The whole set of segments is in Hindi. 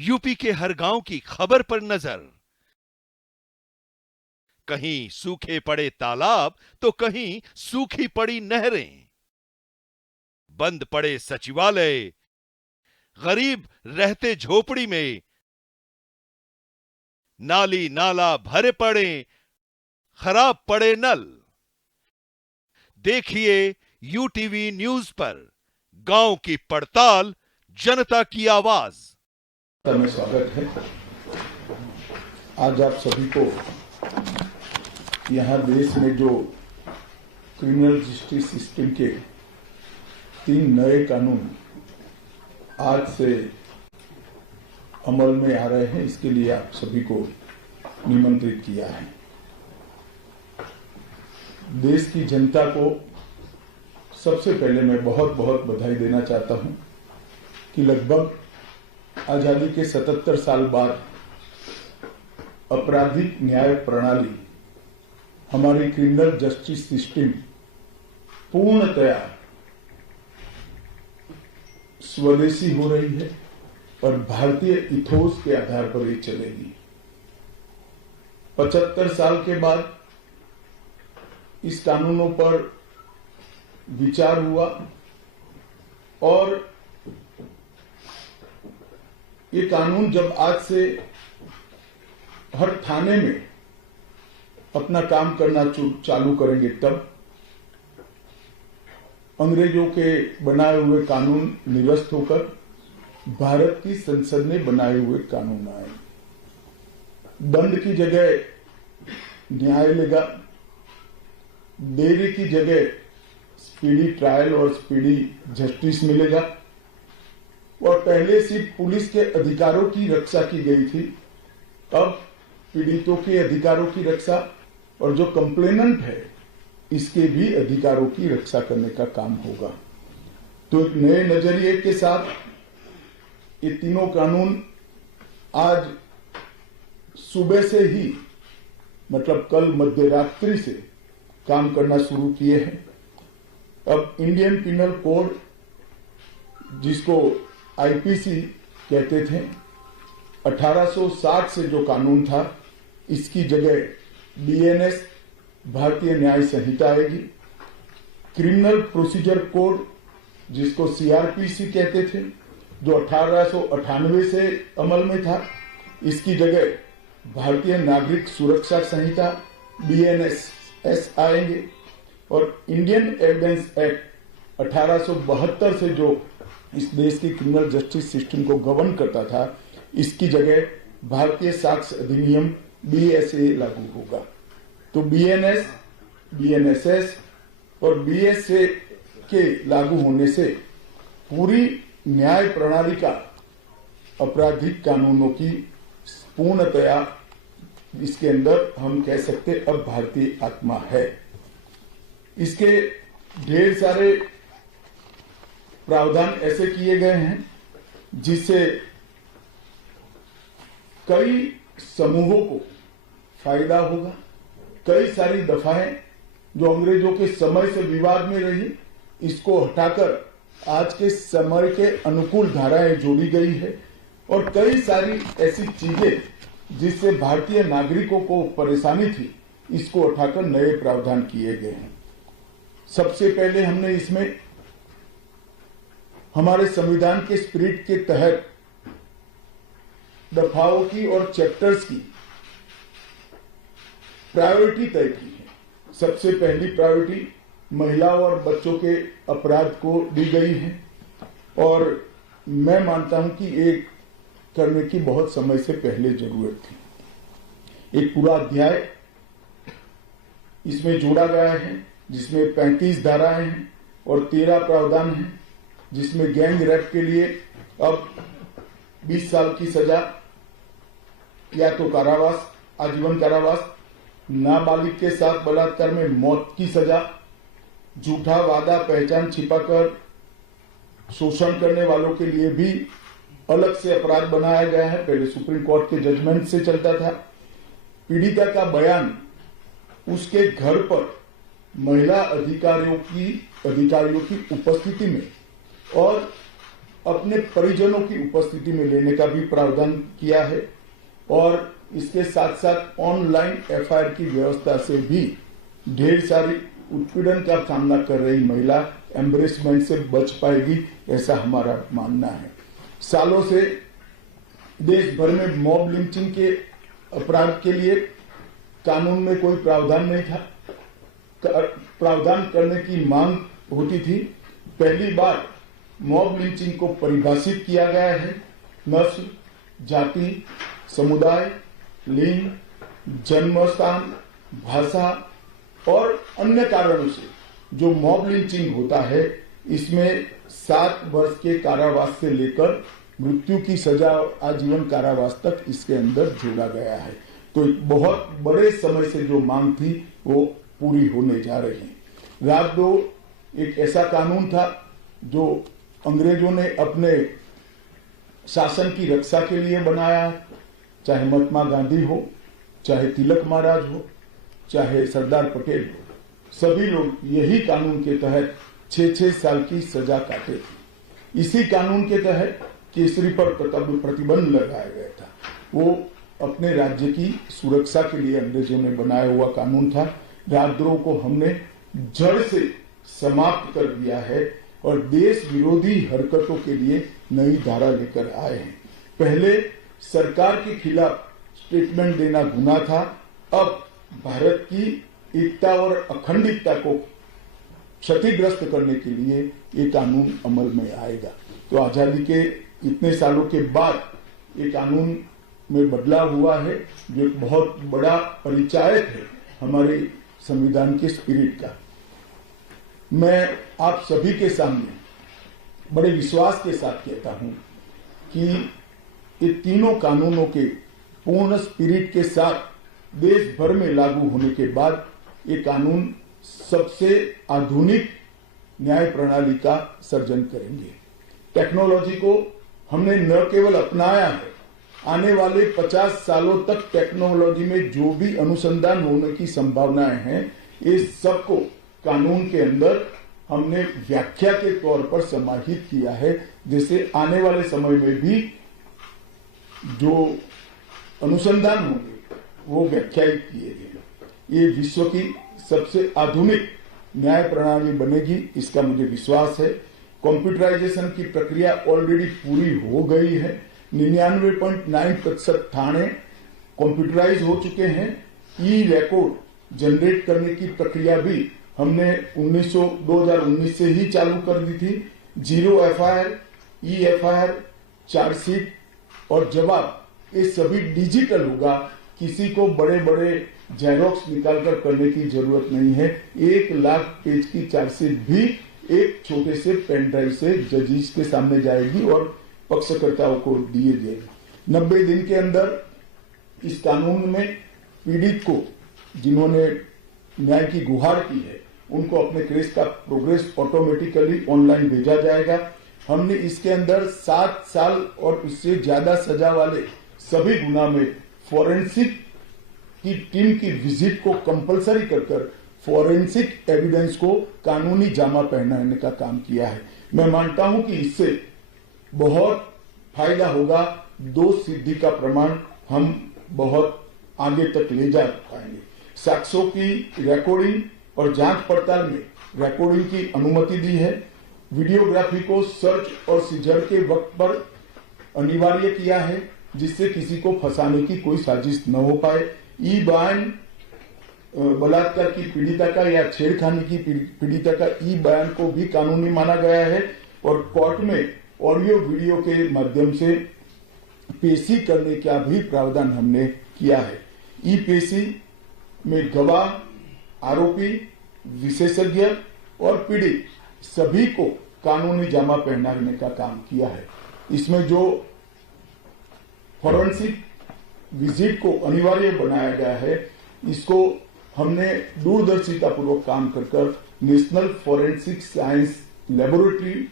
यूपी के हर गांव की खबर पर नजर। कहीं सूखे पड़े तालाब तो कहीं सूखी पड़ी नहरें, बंद पड़े सचिवालय, गरीब रहते झोपड़ी में, नाली नाला भरे पड़े, खराब पड़े नल। देखिए यूटीवी न्यूज पर गांव की पड़ताल, जनता की आवाज। में स्वागत है। आज आप सभी को यहाँ देश में जो क्रिमिनल जस्टिस सिस्टम के 3 नए कानून आज से अमल में आ रहे हैं, इसके लिए आप सभी को निमंत्रित किया है। देश की जनता को सबसे पहले मैं बहुत बहुत बधाई देना चाहता हूं कि लगभग आजादी के 77 साल बाद आपराधिक न्याय प्रणाली, हमारी क्रिमिनल जस्टिस सिस्टम पूर्णतया स्वदेशी हो रही है और भारतीय इथोस के आधार पर ये चलेगी। 75 साल के बाद इस कानूनों पर विचार हुआ और ये कानून जब आज से हर थाने में अपना काम करना चालू करेंगे, तब अंग्रेजों के बनाए हुए कानून निरस्त होकर भारत की संसद ने बनाए हुए कानून आए। दंड की जगह न्याय लेगा, देरी की जगह स्पीडी ट्रायल और स्पीडी जस्टिस मिलेगा। और पहले सिर्फ पुलिस के अधिकारों की रक्षा की गई थी, अब पीड़ितों के अधिकारों की रक्षा और जो कंप्लेनेंट है इसके भी अधिकारों की रक्षा करने का काम होगा। तो एक नए नजरिए के साथ ये तीनों कानून आज सुबह से ही, मतलब कल मध्य रात्रि से काम करना शुरू किए हैं। अब इंडियन पिनल कोड, जिसको आईपीसी कहते थे, 1860 से जो कानून था, इसकी जगह बीएनएस भारतीय न्याय संहिता आएगी। क्रिमिनल प्रोसीजर कोड, जिसको सीआरपीसी कहते थे, जो 1898 से अमल में था, इसकी जगह भारतीय नागरिक सुरक्षा संहिता बीएनएस आएंगे। और इंडियन एविडेंस एक्ट 1872 से जो इस देश की क्रिमिनल जस्टिस सिस्टम को गवर्न करता था, इसकी जगह भारतीय साक्ष्य अधिनियम बीएसए लागू होगा। तो बीएनएस, बीएनएसएस और बीएसए के लागू होने से पूरी न्याय प्रणाली का आपराधिक कानूनों की पूर्णतया इसके अंदर हम कह सकते अब भारतीय आत्मा है। इसके ढेर सारे प्रावधान ऐसे किए गए हैं जिससे कई समूहों को फायदा होगा। कई सारी दफाएं जो अंग्रेजों के समय से विवाद में रही, इसको हटाकर आज के समय के अनुकूल धाराएं जोड़ी गई है। और कई सारी ऐसी चीजें जिससे भारतीय नागरिकों को परेशानी थी, इसको हटाकर नए प्रावधान किए गए हैं। सबसे पहले हमने इसमें हमारे संविधान के स्पिरिट के तहत दफाओं की और चैप्टर्स की प्रायोरिटी तय की है। सबसे पहली प्रायोरिटी महिलाओं और बच्चों के अपराध को दी गई है और मैं मानता हूं कि ये करने की बहुत समय से पहले जरूरत थी। एक पूरा अध्याय इसमें जोड़ा गया है जिसमें 35 धाराएं हैं और 13 प्रावधान हैं, जिसमें गैंग रेप के लिए अब 20 साल की सजा या तो कारावास, आजीवन कारावास, नाबालिग के साथ बलात्कार में मौत की सजा, झूठा वादा पहचान छिपाकर शोषण करने वालों के लिए भी अलग से अपराध बनाया गया है। पहले सुप्रीम कोर्ट के जजमेंट से चलता था। पीड़िता का बयान उसके घर पर महिला अधिकारियों की उपस्थिति में और अपने परिजनों की उपस्थिति में लेने का भी प्रावधान किया है और इसके साथ साथ ऑनलाइन एफआईआर की व्यवस्था से भी ढेर सारी उत्पीड़न का सामना कर रही महिला एम्बरेसमेंट से बच पाएगी, ऐसा हमारा मानना है। सालों से देश भर में मॉब लिंचिंग के अपराध के लिए कानून में कोई प्रावधान नहीं था। प्रावधान करने की मांग होती थी। पहली बार मॉब लिंचिंग को परिभाषित किया गया है। नस्ल, जाति, समुदाय, लिंग, जन्म स्थान, भाषा और अन्य कारणों से जो मॉब लिंचिंग होता है, इसमें 7 वर्ष के कारावास से लेकर मृत्यु की सजा आजीवन कारावास तक इसके अंदर जोड़ा गया है। तो एक बहुत बड़े समय से जो मांग थी वो पूरी होने जा रही है। राजद्रोह एक ऐसा कानून था जो अंग्रेजों ने अपने शासन की रक्षा के लिए बनाया। चाहे महात्मा गांधी हो, चाहे तिलक महाराज हो, चाहे सरदार पटेल हो, सभी लोग यही कानून के तहत 6-6 साल की सजा काटे थे। इसी कानून के तहत केसरी पर प्रतिबंध लगाया गया था। वो अपने राज्य की सुरक्षा के लिए अंग्रेजों ने बनाया हुआ कानून था। राजद्रोह को हमने जड़ से समाप्त कर दिया है और देश विरोधी हरकतों के लिए नई धारा लेकर आए हैं। पहले सरकार के खिलाफ स्टेटमेंट देना गुनाह था, अब भारत की एकता और अखंडता को क्षतिग्रस्त करने के लिए ये कानून अमल में आएगा। तो आजादी के इतने सालों के बाद ये कानून में बदलाव हुआ है, जो एक बहुत बड़ा परिचायक है हमारे संविधान के स्पिरिट का। मैं आप सभी के सामने बड़े विश्वास के साथ कहता हूं कि ये तीनों कानूनों के पूर्ण स्पिरिट के साथ देश भर में लागू होने के बाद ये कानून सबसे आधुनिक न्याय प्रणाली का सर्जन करेंगे। टेक्नोलॉजी को हमने न केवल अपनाया है, आने वाले 50 सालों तक टेक्नोलॉजी में जो भी अनुसंधान होने की संभावनाएं हैं, इस सबको कानून के अंदर हमने व्याख्या के तौर पर समाहित किया है, जिससे आने वाले समय में भी जो अनुसंधान होंगे वो व्याख्यायित किए गए। ये विश्व की सबसे आधुनिक न्याय प्रणाली बनेगी, इसका मुझे विश्वास है। कंप्यूटराइजेशन की प्रक्रिया ऑलरेडी पूरी हो गई है। 99.9% थाने कंप्यूटराइज हो चुके हैं। ई रिकॉर्ड जनरेट करने की प्रक्रिया भी हमने 2019 से ही चालू कर दी थी। 0 एफआईआर, ई एफआईआर, चार्जशीट और जवाब ये सभी डिजिटल होगा। किसी को बड़े बड़े जेरोक्स निकालकर करने की जरूरत नहीं है। 1 लाख पेज की चार्जशीट भी एक छोटे से पेन ड्राइव से जजेस के सामने जाएगी और पक्षकर्ताओं को दिए जाएगी। 90 दिन के अंदर इस कानून में पीड़ित को, जिन्होंने न्याय की गुहार की है, उनको अपने केस का प्रोग्रेस ऑटोमेटिकली ऑनलाइन भेजा जाएगा। हमने इसके अंदर 7 साल और उससे ज्यादा सजा वाले सभी गुना में फॉरेंसिक की टीम की विजिट को कंपलसरी कर फॉरेंसिक एविडेंस को कानूनी जामा पहनाने का काम किया है। मैं मानता हूं कि इससे बहुत फायदा होगा। दोष सिद्धि का प्रमाण हम बहुत आगे तक ले जा पाएंगे। साक्ष्यों की रिकॉर्डिंग और जांच पड़ताल में रिकॉर्डिंग की अनुमति दी है। वीडियोग्राफी को सर्च और सीजर के वक्त पर अनिवार्य किया है, जिससे किसी को फंसाने की कोई साजिश न हो पाए। ई बयान बलात्कार की पीड़िता का या छेड़खानी की पीड़िता का ई बयान को भी कानूनी माना गया है और कोर्ट में ऑडियो वीडियो के माध्यम से पेशी करने का भी प्रावधान हमने किया है। ई पेशी में गवाह, आरोपी, विशेषज्ञ और पीड़ित सभी को कानूनी जामा पहनाने का काम किया है। इसमें जो फॉरेंसिक विजिट को अनिवार्य बनाया गया है, इसको हमने दूरदर्शिता पूर्वक काम कर नेशनल फॉरेंसिक साइंस लेबोरेटरी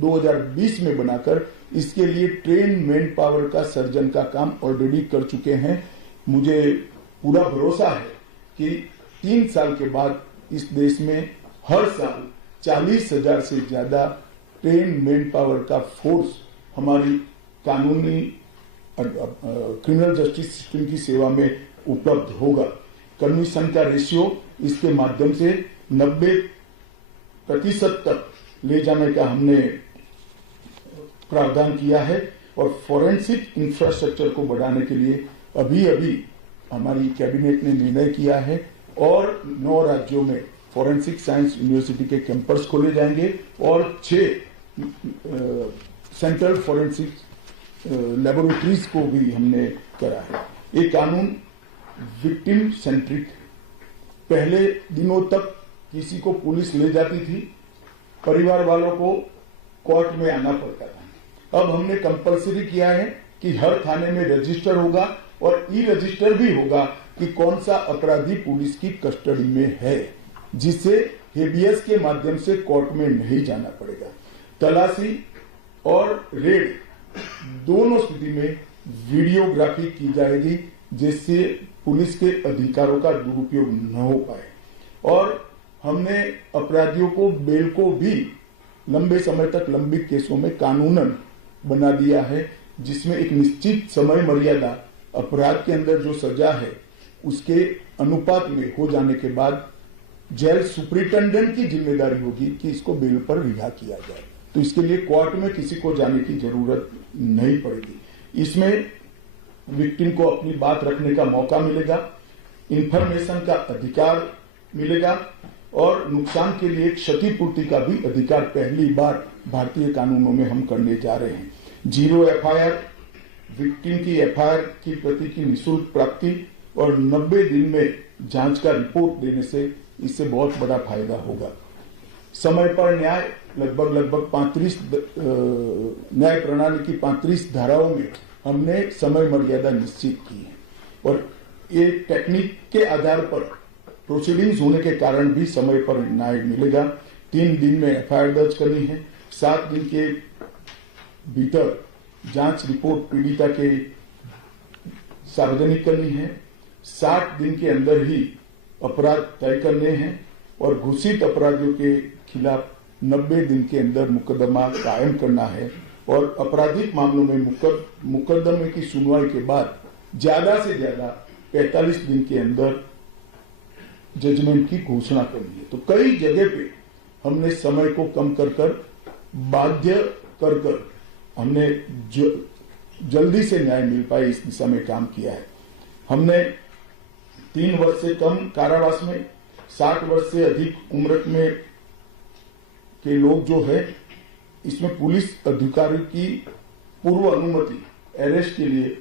2020 में बनाकर इसके लिए ट्रेन मैन पावर का सर्जन का काम ऑलरेडी कर चुके हैं। मुझे पूरा भरोसा है कि 3 साल के बाद इस देश में हर साल 40,000 से ज्यादा ट्रेन मैन पावर का फोर्स हमारी कानूनी क्रिमिनल जस्टिस सिस्टम की सेवा में उपलब्ध होगा। कमीशन का रेशियो इसके माध्यम से 90% तक ले जाने का हमने प्रावधान किया है और फॉरेंसिक इंफ्रास्ट्रक्चर को बढ़ाने के लिए अभी अभी हमारी कैबिनेट ने निर्णय किया है और 9 राज्यों में फॉरेंसिक साइंस यूनिवर्सिटी के कैंपस खोले जाएंगे और 6 सेंट्रल फॉरेंसिक लेबोरेटरीज को भी हमने करा है। ये कानून विक्टिम सेंट्रिक। पहले दिनों तक किसी को पुलिस ले जाती थी, परिवार वालों को कोर्ट में आना पड़ता था। अब हमने कंपलसरी किया है कि हर थाने में रजिस्टर होगा और ई रजिस्टर भी होगा कि कौन सा अपराधी पुलिस की कस्टडी में है, जिससे हेबियस के माध्यम से कोर्ट में नहीं जाना पड़ेगा। तलाशी और रेड दोनों स्थिति में वीडियोग्राफी की जाएगी, जिससे पुलिस के अधिकारों का दुरुपयोग न हो पाए। और हमने अपराधियों को बेल को भी लंबे समय तक लंबित केसों में कानूनन बना दिया है, जिसमें एक निश्चित समय मर्यादा अपराध के अंदर जो सजा है उसके अनुपात में हो जाने के बाद जेल सुपरिटेंडेंट की जिम्मेदारी होगी कि इसको बेल पर रिहा किया जाए। तो इसके लिए कोर्ट में किसी को जाने की जरूरत नहीं पड़ेगी। इसमें विक्टिम को अपनी बात रखने का मौका मिलेगा, इंफॉर्मेशन का अधिकार मिलेगा और नुकसान के लिए क्षतिपूर्ति का भी अधिकार पहली बार भारतीय कानूनों में हम करने जा रहे हैं। 0 FIR, विक्टिम की FIR की प्रति की निःशुल्क प्राप्ति और 90 दिन में जांच का रिपोर्ट देने से इससे बहुत बड़ा फायदा होगा। समय पर न्याय लगभग 35 न्याय प्रणाली की 35 धाराओं में हमने समय मर्यादा निश्चित की है और ये टेक्निक के आधार पर प्रोसीडिंग्स होने के कारण भी समय पर न्याय मिलेगा। 3 दिन में FIR दर्ज करनी है, 7 दिन के भीतर जांच रिपोर्ट पीड़िता के सार्वजनिक करनी है, 60 दिन के अंदर ही अपराध तय करने हैं और घोषित अपराधियों के खिलाफ 90 दिन के अंदर मुकदमा कायम करना है और आपराधिक मामलों में मुकदमे की सुनवाई के बाद ज्यादा से ज्यादा 45 दिन के अंदर जजमेंट की घोषणा करनी है। तो कई जगह पे हमने समय को कम कर बाध्य कर हमने जल्दी से न्याय मिल पाए इस दिशा में काम किया है। हमने 3 वर्ष से कम कारावास में 60 वर्ष से अधिक उम्र में के लोग जो है इसमें पुलिस अधिकारी की पूर्व अनुमति अरेस्ट के लिए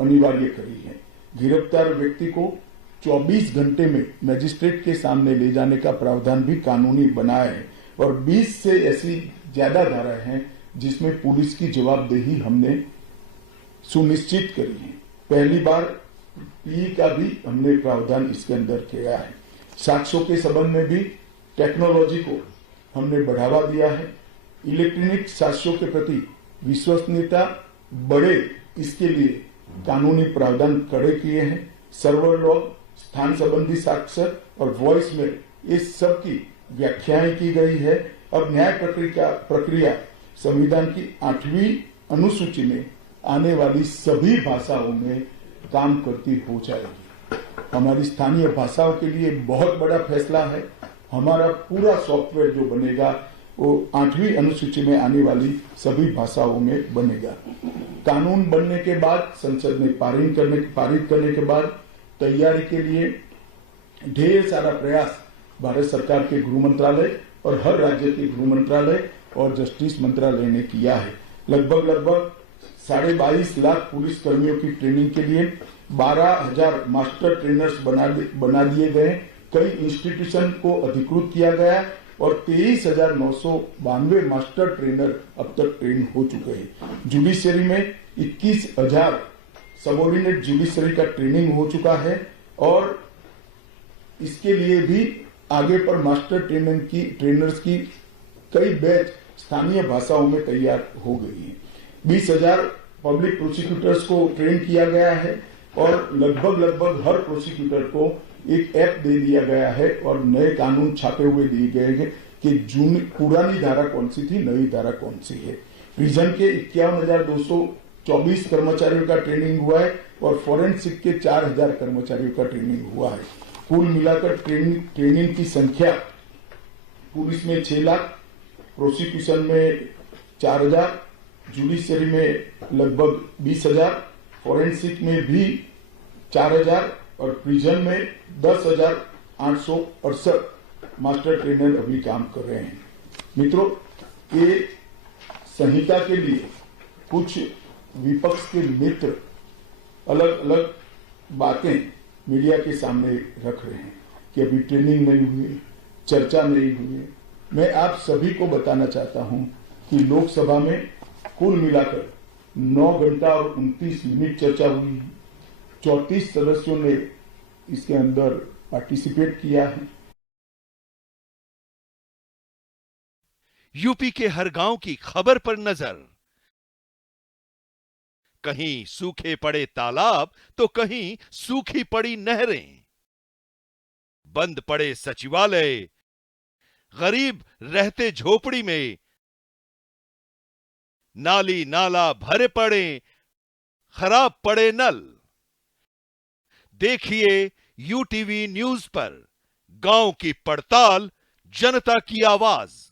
अनिवार्य करी है। गिरफ्तार व्यक्ति को 24 घंटे में मजिस्ट्रेट के सामने ले जाने का प्रावधान भी कानूनी बनाया है और 20 से ऐसी ज्यादा धाराएं हैं जिसमें पुलिस की जवाबदेही हमने सुनिश्चित करी है। पहली बार पी का भी हमने प्रावधान इसके अंदर किया है। साक्ष्यों के संबंध में भी टेक्नोलॉजी को हमने बढ़ावा दिया है। इलेक्ट्रॉनिक साक्ष्यों के प्रति विश्वसनीयता बढ़े, इसके लिए कानूनी प्रावधान कड़े किए हैं। सर्वर लॉग, स्थान संबंधी साक्ष्य और वॉइस मेल, इस सब की व्याख्याएं की गई है। अब न्याय प्रक्रिया संविधान की 8वीं अनुसूची में आने वाली सभी भाषाओं में काम करती हो जाएगी। हमारी स्थानीय भाषाओं के लिए बहुत बड़ा फैसला है। हमारा पूरा सॉफ्टवेयर जो बनेगा वो 8वीं अनुसूची में आने वाली सभी भाषाओं में बनेगा। कानून बनने के बाद, संसद में पारित करने के बाद तैयारी के लिए ढेर सारा प्रयास भारत सरकार के गृह मंत्रालय और हर राज्य के गृह मंत्रालय और जस्टिस मंत्रालय ने किया है। लगभग 22.5 लाख पुलिस कर्मियों की ट्रेनिंग के लिए 12,000 मास्टर ट्रेनर्स बना दिए गए। कई इंस्टीट्यूशन को अधिकृत किया गया और 23,992 मास्टर ट्रेनर अब तक ट्रेन हो चुके हैं। जुडिशरी में 21,000 सबऑर्डिनेट जुडिशरी का ट्रेनिंग हो चुका है और इसके लिए भी आगे पर मास्टर ट्रेनर्स की कई बैच स्थानीय भाषाओं में तैयार हो गई है। 20,000 पब्लिक प्रोसिक्यूटर्स को ट्रेन किया गया है और लगभग हर प्रोसिक्यूटर को एक ऐप दे दिया गया है और नए कानून छापे हुए दिए गए हैं कि पुरानी धारा कौन सी थी, नई धारा कौन सी है। प्रिजन के 51,224 कर्मचारियों का ट्रेनिंग हुआ है और फॉरेंसिक के 4,000 कर्मचारियों का ट्रेनिंग हुआ है। कुल मिलाकर ट्रेनिंग की संख्या पुलिस में 6 लाख, प्रोसिक्यूशन में 4,000, जुडिशरी में लगभग 20,000, फॉरेंसिक में भी 4,000 और प्रिजन में 10,868 मास्टर ट्रेनर अभी काम कर रहे हैं। मित्रों, ये संहिता के लिए कुछ विपक्ष के मित्र अलग अलग बातें मीडिया के सामने रख रहे हैं कि अभी ट्रेनिंग नहीं हुई, चर्चा नहीं हुई। मैं आप सभी को बताना चाहता हूं कि लोकसभा में कुल मिलाकर 9 घंटा और 29 मिनट चर्चा हुई है। 34 सदस्यों ने इसके अंदर पार्टिसिपेट किया है। यूपी के हर गांव की खबर पर नजर। कहीं सूखे पड़े तालाब तो कहीं सूखी पड़ी नहरें, बंद पड़े सचिवालय, गरीब रहते झोपड़ी में, नाली नाला भरे पड़े, खराब पड़े नल। देखिए यूटीवी न्यूज पर गांव की पड़ताल, जनता की आवाज।